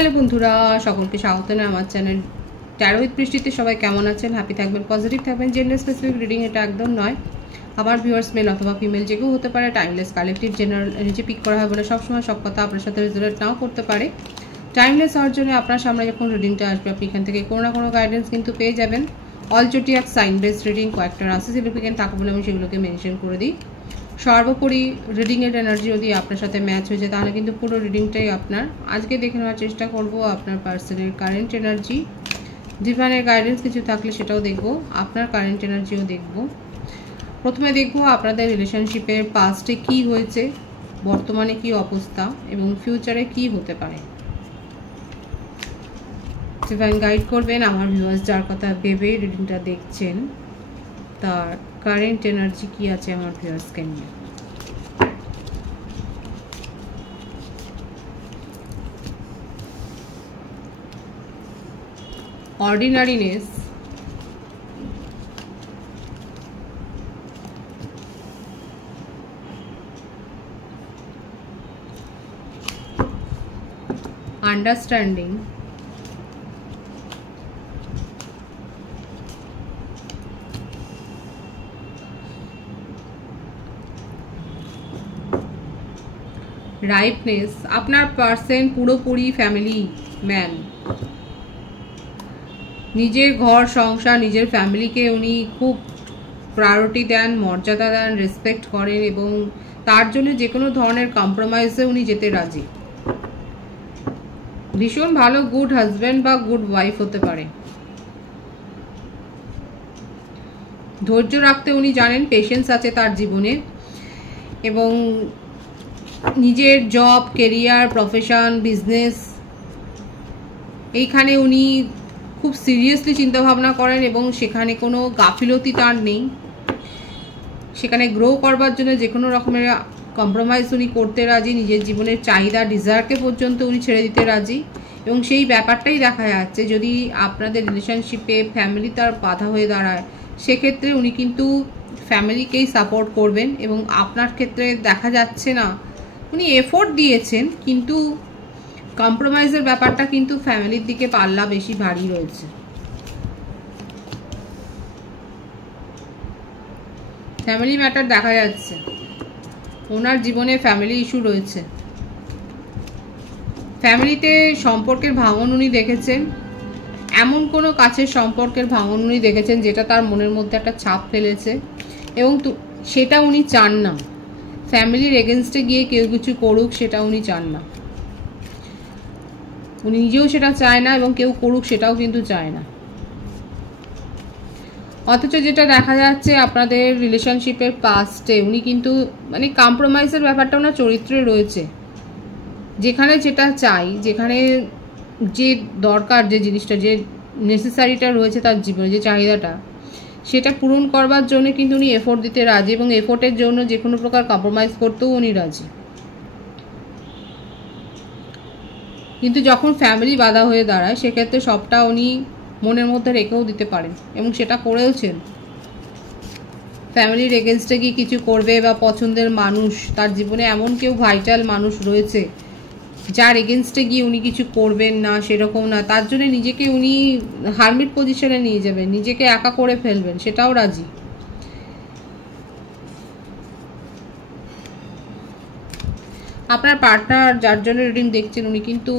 Hello বন্ধুরা, সকলকে স্বাগত জানাই আমার চ্যানেল ট্যারো উইথ বৃষ্টিতে। সবাই কেমন আছেন? হ্যাপি থাকবেন, পজিটিভ থাকবেন। জেন্ডার স্পেসিফিক রিডিং এটা একদম নয়। আমার ভিউয়ার্স মেল অথবা ফিমেল যে কেউ হতে পারে। Timeless collective general energy pick করা হয় বলে সবসময় সব কথা আপনার সাথে রেজোনেট নাও করতে পারে। টাইমলেস হওয়ার জন্য আপনার সামনে যখন রিডিংটা আসবে আপনি এখান থেকে কোনো না কোনো গাইডেন্স কিন্তু পেয়ে যাবেন। অল জোটিয়াক সাইন বেসড রিডিং, কয়েকটা রাশি সিগনিফিকেন্ট থাকে বলে আমি সেগুলোকে মেনশন করে দিই। সর্বোপরি রিডিংয়ের এনার্জি যদি আপনার সাথে ম্যাচ হয়ে যায় তাহলে কিন্তু পুরো রিডিংটাই আপনার। আজকে দেখে নেওয়ার চেষ্টা করব আপনার পার্সনের কারেন্ট এনার্জি, ডিভাইনের গাইডেন্স কিছু থাকলে সেটাও দেখব, আপনার কারেন্ট এনার্জিও দেখব। প্রথমে দেখব আপনাদের রিলেশনশিপের পাস্টে কি হয়েছে, বর্তমানে কি অবস্থা এবং ফিউচারে কি হতে পারে। ডিভাইন গাইড করবেন আমার ভিউয়ার্স যার কথা ভেবে রিডিংটা দেখছেন, তার কারেন্ট এনার্জি কি আছে আমার ভিউয়ার্সকে নিয়ে। অর্ডিনারিনেস, আন্ডারস্ট্যান্ডিং, রাইপনেস। আপনার পার্সন পুরোপুরি ফ্যামিলি ম্যান, নিজের ঘর সংসার নিজের ফ্যামিলিকে উনি খুব প্রায়োরিটি দেন, মর্যাদা দেন, রেসপেক্ট করেন এবং তার জন্য যে কোনো ধরনের কম্প্রোমাইজে উনি যেতে রাজি। ভীষণ ভালো গুড হাজব্যান্ড বা গুড ওয়াইফ হতে পারে। ধৈর্য রাখতে উনি জানেন, পেশেন্স আছে তার জীবনে এবং নিজের জব, কেরিয়ার, প্রফেশন, বিজনেস এইখানে উনি খুব সিরিয়াসলি চিন্তাভাবনা করেন এবং সেখানে কোনো গাফিলতি তার নেই। সেখানে গ্রো করবার জন্য যে কোনো রকমের কম্প্রোমাইজ উনি করতে রাজি, নিজের জীবনের চাহিদা ডিজায়ারকে পর্যন্ত উনি ছেড়ে দিতে রাজি এবং সেই ব্যাপারটাই দেখা যাচ্ছে। যদি আপনাদের রিলেশনশিপে ফ্যামিলি তার বাধা হয়ে দাঁড়ায় সেক্ষেত্রে উনি কিন্তু ফ্যামিলিকেই সাপোর্ট করবেন এবং আপনার ক্ষেত্রে দেখা যাচ্ছে না উনি এফোর্ট দিয়েছেন কিন্তু কম্প্রোমাইজের ব্যাপারটা কিন্তু ফ্যামিলির দিকে পাল্লা বেশি ভারী রয়েছে। ফ্যামিলি ম্যাটার দেখা যাচ্ছে, ওনার জীবনে ফ্যামিলি ইস্যু রয়েছে। ফ্যামিলিতে সম্পর্কের ভাঙন উনি দেখেছেন, এমন কোনো কাছের সম্পর্কের ভাঙন উনি দেখেছেন যেটা তার মনের মধ্যে একটা ছাপ ফেলেছে এবং সেটা উনি চান না। ফ্যামিলির এগেনস্টে গিয়ে কেউ কিছু করুক সেটা উনি চান না, উনি নিজেও সেটা চায় না এবং কেউ করুক সেটাও কিন্তু চায় না। অথচ যেটা দেখা যাচ্ছে আপনাদের রিলেশনশিপের পাস্টে উনি কিন্তু মানে কম্প্রোমাইজের ব্যাপারটা ওনার চরিত্রে রয়েছে। যেখানে যেটা চাই, যেখানে যে দরকার, যে জিনিসটা, যে নেসেসারিটা রয়েছে তার জীবনে, যে চাহিদাটা, সেটা পূরণ করবার জন্য কিন্তু উনি এফোর্ট দিতে রাজি এবং এফোর্টের জন্য যে কোনো প্রকার কম্প্রোমাইজ করতেও উনি রাজি। কিন্তু যখন ফ্যামিলি বাধা হয়ে দাঁড়ায় সেক্ষেত্রে সবটা উনি মনের মধ্যে রেখেও দিতে পারেন এবং সেটা করেওছেন। ফ্যামিলির এগেনস্টে গিয়ে কিছু করবে বা পছন্দের মানুষ, তার জীবনে এমন কেউ ভাইটাল মানুষ রয়েছে যার এগেনস্টে গিয়ে উনি কিছু করবেন না সেরকম না, তার জন্য নিজেকে উনি হারমিট পজিশনে নিয়ে যাবেন, নিজেকে একা করে ফেলবেন, সেটাও রাজি। আপনার পার্টনার যার জন্য রিডিং দেখছেন উনি কিন্তু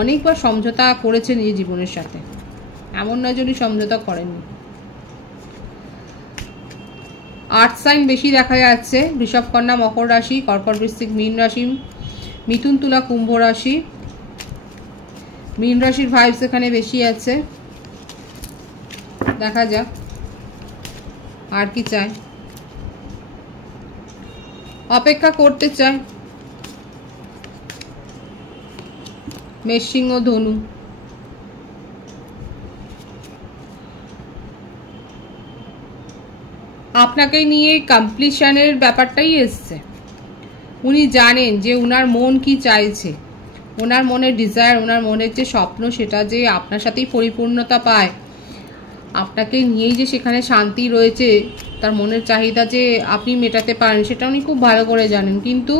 অনেকবার সমঝোতা করেছেন নিজের জীবনের সাথে, এমন নয় যে উনি সমঝোতা করেননি। আর্থ সাইন বেশি দেখা যাচ্ছে, বৃষভ, কন্যা, মকর রাশি, কর্কট, বৃশ্চিক, মীন রাশি, মিথুন, তুলা, কুম্ভ রাশি। মীন রাশির ভাইবস এখানে বেশি আছে, দেখা যাক আর কি চায়। অপেক্ষা করতে চায়। মেষ, সিংহ, ধনু। আপনাকে নিয়ে কমপ্লিশনের ব্যাপারটাই এসছে। উনি জানেন যে ওনার মন কি চাইছে, ওনার মনের ডিজায়ার, ওনার মনের যে স্বপ্ন সেটা যে আপনার সাথেই পরিপূর্ণতা পায়, আপনাকে নিয়েই যে সেখানে শান্তি রয়েছে, তার মনের চাহিদা যে আপনি মেটাতে পারেন সেটা উনি খুব ভালো করে জানেন, কিন্তু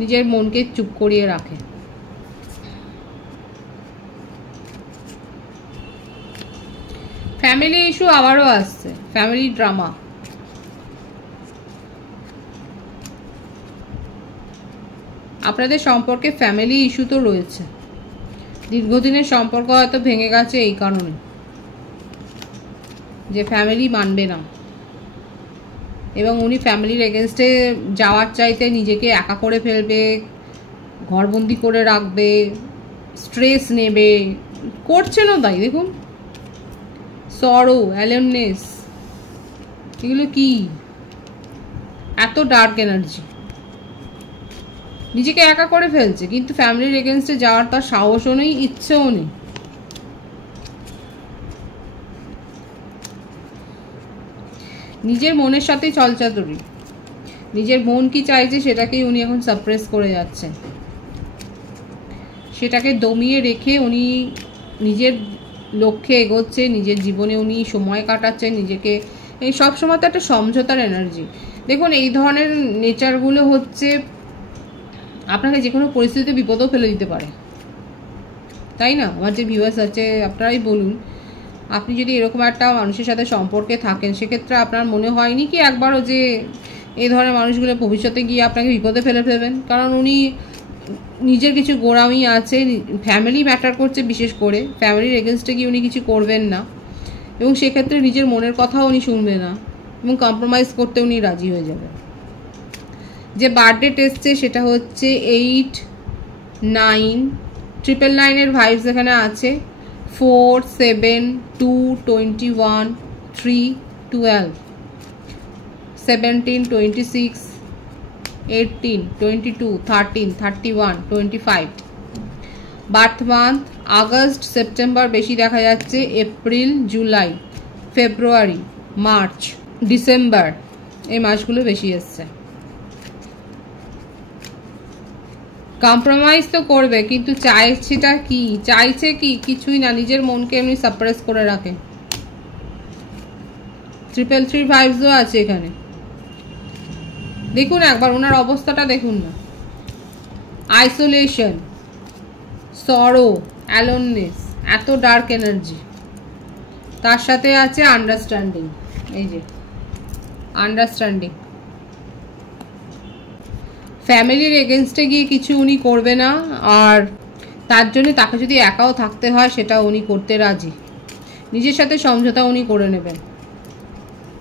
নিজের মনকে চুপ করিয়ে রাখে। ফ্যামিলি ইস্যু আবারও আসছে, ফ্যামিলি ড্রামা। আপনাদের সম্পর্কে ফ্যামিলি ইস্যু তো রয়েছে, দীর্ঘদিনের সম্পর্ক হয়তো ভেঙে গেছে এই কারণে যে ফ্যামিলি মানবে না, এবং উনি ফ্যামিলির এগেনস্টে যাওয়ার চাইতে নিজেকে একা করে ফেলবে, ঘরবন্দি করে রাখবে, স্ট্রেস নেবে, করছেনও তাই। দেখুন সরো, অ্যালোননেস, এগুলো কি এত ডার্ক এনার্জি, নিজেকে একা করে ফেলছে কিন্তু ফ্যামিলির এগেনস্টে যাওয়ার তার সাহসও নেই, ইচ্ছেও নেই। নিজের মনের সাথেই চলচাতুরি, নিজের মন কি চাইছে সেটাকেই উনি এখন সাপ্রেস করে যাচ্ছেন, সেটাকে দমিয়ে রেখে উনি নিজের লক্ষ্যে এগোচ্ছে, নিজের জীবনে উনি সময় কাটাচ্ছেন নিজেকে। এই সবসময় তো একটা সমঝোতার এনার্জি। দেখুন এই ধরনের নেচারগুলো হচ্ছে আপনাকে যে কোনো পরিস্থিতিতে বিপদও ফেলে দিতে পারে, তাই না? আমার যে ভিউয়ার্স আছে আপনারাই বলুন, আপনি যদি এরকম একটা মানুষের সাথে সম্পর্কে থাকেন সেক্ষেত্রে আপনার মনে হয়নি কি একবারও যে এই ধরনের মানুষগুলো ভবিষ্যতে গিয়ে আপনাকে বিপদে ফেলে ফেলবেন? কারণ উনি নিজের কিছু গোড়ামি আছে, ফ্যামিলি ম্যাটার করছে, বিশেষ করে ফ্যামিলির এগেনস্টে গিয়ে উনি কিছু করবেন না, এবং সেক্ষেত্রে নিজের মনের কথাও উনি শুনবে না এবং কম্প্রোমাইজ করতে উনি রাজি হয়ে যাবেন। যে বার্থডে এসছে সেটা হচ্ছে 8, 9, 999 ভাইবস এখানে আছে, 4, 7, 2, 21, 3, 12, 17, 26, 18, 22, 13, 31, 25। বার্থ মান্থ আগস্ট, সেপ্টেম্বর বেশি দেখা যাচ্ছে, এপ্রিল, জুলাই, ফেব্রুয়ারি, মার্চ, ডিসেম্বর, এই মাসগুলো বেশি এসছে। কম্প্রোমাইজ তো করবে কিন্তু চাইছেটা কি, চাইছে কি? কিছুই না, নিজের মনকে এমনি সাপ্রেস করে রাখে। 333 ভাইবসও আছে এখানে। দেখুন একবার ওনার অবস্থাটা দেখুন না, আইসোলেশন, সরো, অ্যালোননেস, এত ডার্ক এনার্জি, তার সাথে আছে আন্ডারস্ট্যান্ডিং। এই যে আন্ডারস্ট্যান্ডিং, ফ্যামিলির এগেনস্টে গিয়ে কিছু উনি করবে না, আর তার জন্য তাকে যদি একাও থাকতে হয় সেটা উনি করতে রাজি, নিজের সাথে সমঝোতা উনি করে নেবেন,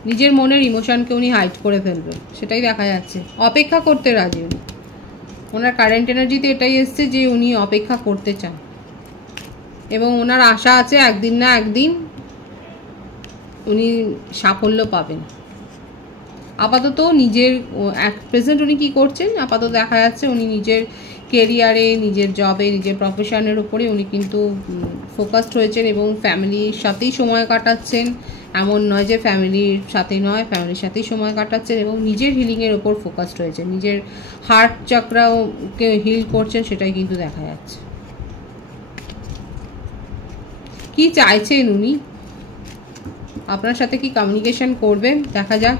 নিজের মনের ইমোশনকে উনি হাইড করে ফেলবেন, সেটাই দেখা যাচ্ছে। অপেক্ষা করতে রাজি উনি, ওনার কারেন্ট এনার্জিতে এটাই এসছে যে উনি অপেক্ষা করতে চান, এবং ওনার আশা আছে একদিন না একদিন উনি সাফল্য পাবেন। আপাতত নিজের প্রেজেন্ট উনি কী করছেন, আপাতত দেখা যাচ্ছে উনি নিজের কেরিয়ারে, নিজের জবে, নিজের প্রফেশনের উপরে উনি কিন্তু ফোকাসড হয়েছেন এবং ফ্যামিলির সাথেই সময় কাটাচ্ছেন। এমন নয় যে ফ্যামিলির সাথে নয়, ফ্যামিলির সাথেই সময় কাটাচ্ছেন এবং নিজের হিলিংয়ের ওপর ফোকাসড হয়েছেন, নিজের হার্ট চক্রকে হিল করছেন, সেটাই কিন্তু দেখা যাচ্ছে। কি চাইছেন উনি, আপনার সাথে কি কমিউনিকেশন করবেন দেখা যাক,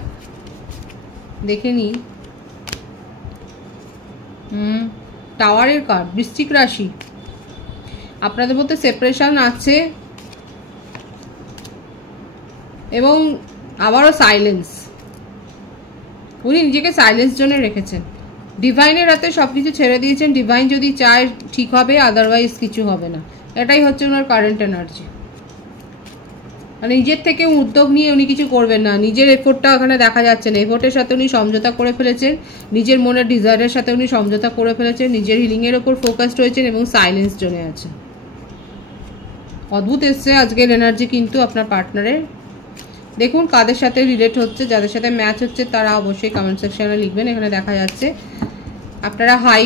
দেখে নি। টাওয়ারের কার্ড, বৃশ্চিক রাশি, আপনাদের মধ্যে সেপারেশন আছে এবং আবারও সাইলেন্স, উনি নিজেকে সাইলেন্স জন্য রেখেছেন, ডিভাইনের হাতে সব কিছু ছেড়ে দিয়েছেন, ডিভাইন যদি চায় ঠিক হবে, আদারওয়াইজ কিছু হবে না, এটাই হচ্ছে ওনার কারেন্ট এনার্জি। মানে নিজের থেকে উদ্যোগ নিয়ে উনি কিছু করবেন না, নিজের এফোর্টটা ওখানে দেখা যাচ্ছে না, এফোর্টের সাথে উনি সমঝোতা করে ফেলেছেন, নিজের মনের ডিজায়ারের সাথে উনি সমঝোতা করে ফেলেছেন, নিজের হিলিংয়ের ওপর ফোকাসড হয়েছেন এবং সাইলেন্স জোনে আছে। অদ্ভুত এসছে আজকের এনার্জি কিন্তু আপনার পার্টনারের। দেখুন কাদের সাথে রিলেট হচ্ছে, যাদের সাথে ম্যাচ হচ্ছে তারা অবশ্যই কমেন্ট সেকশনে লিখবেন। এখানে দেখা যাচ্ছে আপনারা হাই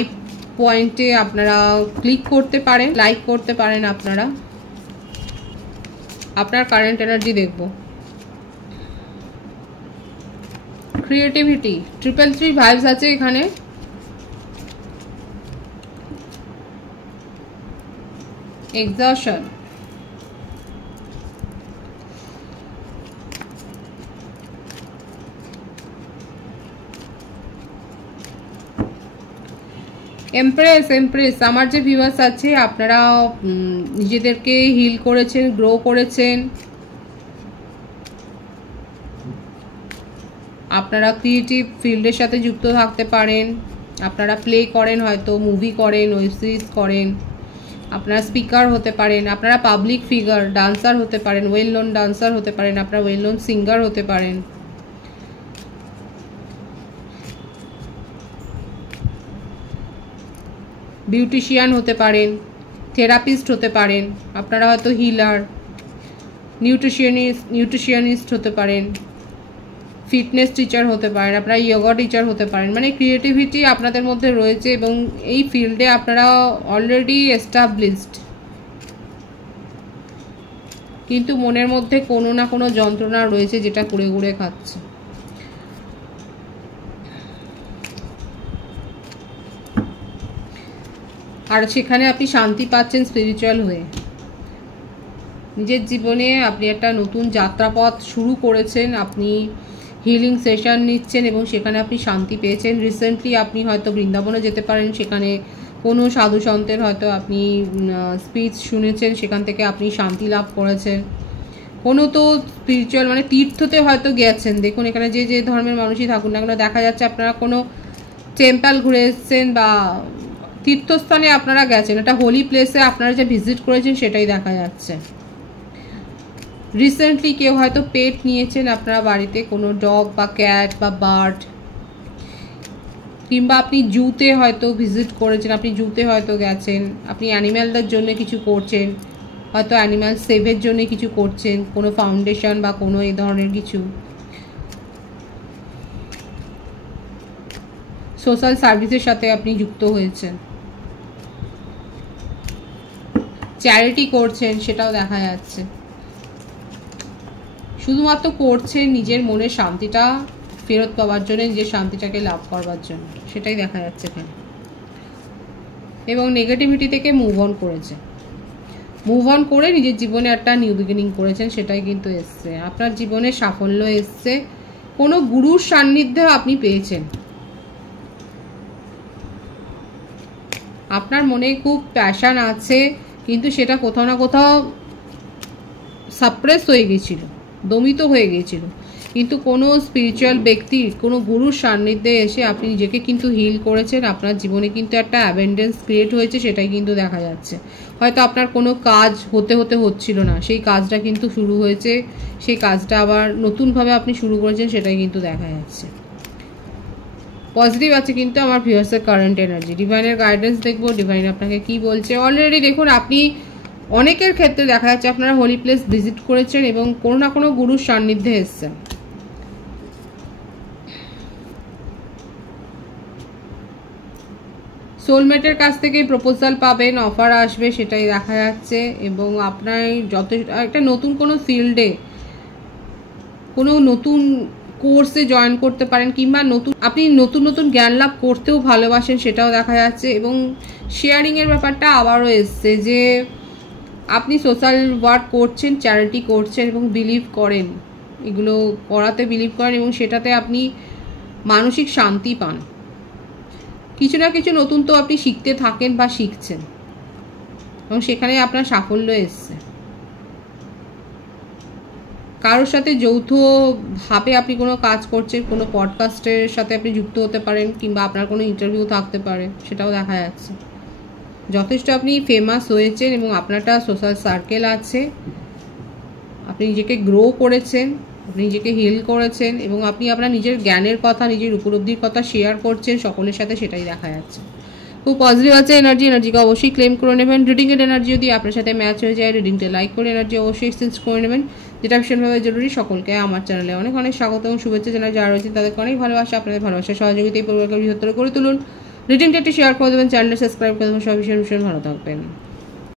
পয়েন্টে আপনারা ক্লিক করতে পারেন, লাইক করতে পারেন। আপনারা আপনার কারেন্ট এনার্জি দেখব। ক্রিয়েটিভিটি, 333 ভাইবস আছে এখানে, এক্সহশন, এমপ্রেস। আমার যে ভিউয়ার্স আছে আপনারা নিজেদেরকে হিল করেছেন, গ্রো করেছেন, আপনারা ক্রিয়েটিভ ফিল্ডের সাথে যুক্ত থাকতে পারেন, আপনারা প্লে করেন, হয়তো মুভি করেন, ওয়েব সিরিজ করেন, আপনারা স্পিকার হতে পারেন, আপনারা পাবলিক ফিগার, ডান্সার হতে পারেন, ওয়েল নোন ডান্সার হতে পারেন, আপনারা ওয়েল নোন সিঙ্গার হতে পারেন, বিউটিশিয়ান হতে পারেন, থেরাপিস্ট হতে পারেন, আপনারা হয়তো হিলার, নিউট্রিশনিস্ট হতে পারেন, ফিটনেস টিচার হতে পারেন, আপনারা যোগা টিচার হতে পারেন। মানে ক্রিয়েটিভিটি আপনাদের মধ্যে রয়েছে এবং এই ফিল্ডে আপনারা অলরেডি এস্টাবলিশড, কিন্তু মনের মধ্যে কোনো না কোনো যন্ত্রণা রয়েছে যেটা কুড়ে কুড়ে খাচ্ছে। আর সেখানে আপনি শান্তি পাচ্ছেন স্পিরিচুয়াল হয়ে। নিজের জীবনে আপনি একটা নতুন যাত্রাপথ শুরু করেছেন, আপনি হিলিং সেশন নিচ্ছেন এবং সেখানে আপনি শান্তি পেয়েছেন। রিসেন্টলি আপনি হয়তো বৃন্দাবনে যেতে পারেন, সেখানে কোনো সাধু সন্তের হয়তো আপনি স্পিচ শুনেছেন, সেখান থেকে আপনি শান্তি লাভ করেছেন। কোনো তো স্পিরিচুয়াল মানে তীর্থতে হয়তো গেছেন। দেখুন এখানে যে যে ধর্মের মানুষই থাকুন না কেন, দেখা যাচ্ছে আপনারা কোনো টেম্পল ঘুরে এসেছেন বা তীর্থস্থানে আপনারা গেছেন, একটা হোলি প্লেসে আপনারা যে ভিজিট করেছেন সেটাই দেখা যাচ্ছে। রিসেন্টলি কেউ হয়তো পেট নিয়েছেন আপনারা বাড়িতে, কোনো ডগ বা ক্যাট বা বার্ড, কিংবা আপনি জুতে হয়তো ভিজিট করেছেন, আপনি জুতে হয়তো গেছেন, আপনি অ্যানিম্যালদের জন্য কিছু করছেন, হয়তো অ্যানিম্যাল সেভের জন্য কিছু করছেন, কোনো ফাউন্ডেশন বা কোনো এই ধরনের কিছু সোশ্যাল সার্ভিসের সাথে আপনি যুক্ত হয়েছেন, চ্যারিটি করছেন, সেটাও দেখা যাচ্ছে। শুধুমাত্র করছেন নিজের মনের শান্তিটা ফেরত পাওয়ার জন্য, নিজের শান্তিটাকে লাভ করবার জন্য, সেটাই দেখা যাচ্ছে এখানে। এবং নেগেটিভিটি থেকে মুভ অন করেছে, মুভ অন করে নিজের জীবনে একটা নিউ বিগিনিং করেছেন, সেটাই কিন্তু এসছে। আপনার জীবনে সাফল্য এসছে, কোনো গুরুর সান্নিধ্যে আপনি পেয়েছেন। আপনার মনে খুব প্যাশন আছে, কিন্তু সেটা কোথাও না কোথাও সাপ্রেস হয়ে গেছিল, দমিত হয়ে গিয়েছিল, কিন্তু কোনো স্পিরিচুয়াল ব্যক্তির, কোনো গুরুর সান্নিধ্যে এসে আপনি নিজেকে কিন্তু হিল করেছেন। আপনার জীবনে কিন্তু একটা অ্যাবেন্ডেন্স ক্রিয়েট হয়েছে, সেটাই কিন্তু দেখা যাচ্ছে। হয়তো আপনার কোনো কাজ হতে হচ্ছিল না, সেই কাজটা কিন্তু শুরু হয়েছে, সেই কাজটা আবার নতুনভাবে আপনি শুরু করেছেন, সেটাই কিন্তু দেখা যাচ্ছে। পজিটিভ আছে কিন্তু আমার ভিউয়ার্সের কারেন্ট এনার্জি। ডিভাইনের গাইডেন্স দেখবো, ডিভাইন আপনাকে কি বলছে। অলরেডি দেখুন আপনি অনেকের ক্ষেত্রে দেখা যাচ্ছে আপনারা হোলি প্লেস ভিজিট করেছেন এবং কোনো না কোনো গুরুর সান্নিধ্যে এসছেন। সোলমেটের কাছ থেকে প্রপোজাল পাবেন, অফার আসবে, সেটাই দেখা যাচ্ছে। এবং আপনার একটা নতুন কোনো ফিল্ডে, কোনো নতুন কোর্সে জয়েন করতে পারেন, কিংবা আপনি নতুন নতুন জ্ঞান লাভ করতেও ভালোবাসেন, সেটাও দেখা যাচ্ছে। এবং শেয়ারিংয়ের ব্যাপারটা আবারও এসছে, যে আপনি সোশ্যাল ওয়ার্ক করছেন, চ্যারিটি করছেন এবং বিলিভ করেন, এগুলো করাতে বিলিভ করেন এবং সেটাতে আপনি মানসিক শান্তি পান। কিছু না কিছু নতুন তো আপনি শিখতে থাকেন বা শিখছেন এবং সেখানে আপনার সাফল্য এসছে। কারোর সাথে যৌথভাবে আপনি কোনো কাজ করছেন, কোনো পডকাস্টের সাথে আপনি যুক্ত হতে পারেন, কিংবা আপনার কোনো ইন্টারভিউ থাকতে পারে, সেটাও দেখা যাচ্ছে। যথেষ্ট আপনি ফেমাস হয়েছেন এবং আপনার একটা সোশ্যাল সার্কেল আছে, আপনি নিজেকে গ্রো করেছেন, আপনি নিজেকে হিল করেছেন এবং আপনি আপনার নিজের জ্ঞানের কথা, নিজের উপলব্ধির কথা শেয়ার করছেন সকলের সাথে, সেটাই দেখা যাচ্ছে। খুব পজিটিভ আছে এনার্জিকে অবশ্যই ক্লেম করে নেবেন। রিডিংয়ের এনার্জি যদি আপনার সাথে ম্যাচ হয়ে যায়, রিডিংটা লাইক করে এনার্জি অবশ্যই এক্সচেঞ্জ করে নেবেন, যেটা ভীষণভাবে জরুরি। সকলকে আমার চ্যানেলে অনেক অনেক স্বাগত এবং শুভেচ্ছা জানাই। যারা রয়েছে তাদেরকে অনেক ভালোবাসা, আপনাদের ভালোবাসা সহযোগিতায় পরিবারকে বৃহত্তর করে তুলুন। রিডিংটা একটু শেয়ার করে দেবেন, চ্যানেলটা সাবস্ক্রাইব করে দেবেন। সব ভীষণ ভালো থাকবেন।